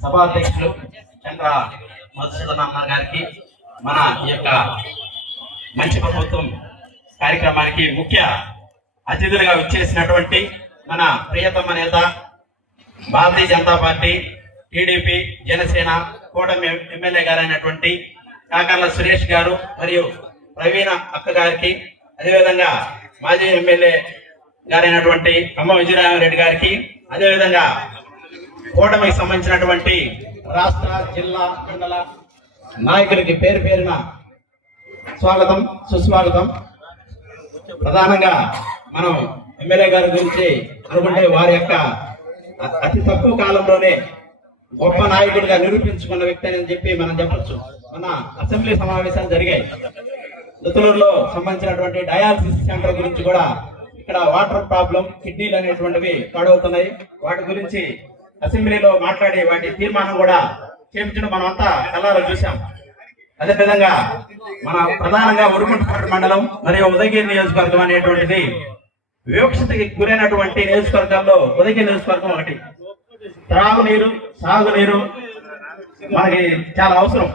సభాధ్యక్షులు చంద్ర మధుసూదన్ అన్న గారికి మన ఈ యొక్క మంచి ప్రభుత్వం కార్యక్రమానికి ముఖ్య అతిథులుగా వచ్చేసినటువంటి మన ప్రియతమ నేత భారతీయ జనతా పార్టీ టీడీపీ జనసేన కూటమి ఎమ్మెల్యే గారైనటువంటి కాకర్ల సురేష్ గారు మరియు ప్రవీణ అక్క గారికి అదేవిధంగా మాజీ ఎమ్మెల్యే గారైనటువంటి అమ్మ విజయరామరెడ్డి గారికి అదేవిధంగా కూటమికి సంబంధించినటువంటి రాష్ట్ర జిల్లా మండల నాయకులకి పేరు పేరున స్వాగతం సుస్వాగతం. ప్రధానంగా మనం ఎమ్మెల్యే గారి గురించి అనుకుంటే వారి యొక్క అతి తక్కువ కాలంలోనే గొప్ప నాయకుడిగా నిరూపించుకున్న వ్యక్తి అని చెప్పి మనం చెప్పచ్చు. మన అసెంబ్లీ సమావేశాలు జరిగాయి. దుతులూరులో సంబంధించినటువంటి డయాలసిస్ సెంటర్ గురించి కూడా ఇక్కడ వాటర్ ప్రాబ్లం కిడ్నీలు అనేటువంటివి పాడవుతున్నాయి. వాటి గురించి అసెంబ్లీలో మాట్లాడే వాటి తీర్మానం కూడా చేపించడం మనం అంతా కళ్ళారా చూసాం అదేవిధంగా మన ప్రధానంగా ఉరుకుంటపాడు మండలం మరియు ఉదయగిరి నియోజకవర్గం అనేటువంటిది వివక్షతకి గురైనటువంటి నియోజకవర్గాల్లో ఉదయగిరి నియోజకవర్గం ఒకటి. త్రాగునీరు సాగునీరు మనకి చాలా అవసరం.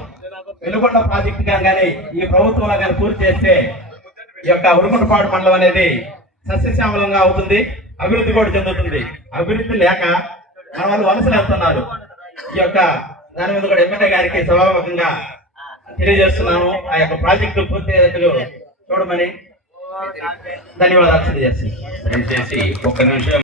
వెలుగొండ ప్రాజెక్టు కానీ ఈ ప్రభుత్వంలో కానీ పూర్తి చేస్తే ఈ యొక్క ఉరుకుంటపాడు మండలం అనేది సస్యశ్యామలంగా అవుతుంది అభివృద్ధి కూడా చెందుతుంది. అభివృద్ధి లేక మన వాళ్ళు వలసలు వెళ్తున్నారు. ఈ యొక్క దాని మీద కూడా ఎమ్మెల్యే గారికి సభాముఖంగా తెలియజేస్తున్నాము. ఆ యొక్క ప్రాజెక్టు పూర్తి చూడమని ధన్యవాదాలు తెలియజేస్తున్నాను. దయచేసి ఒక్క నిమిషం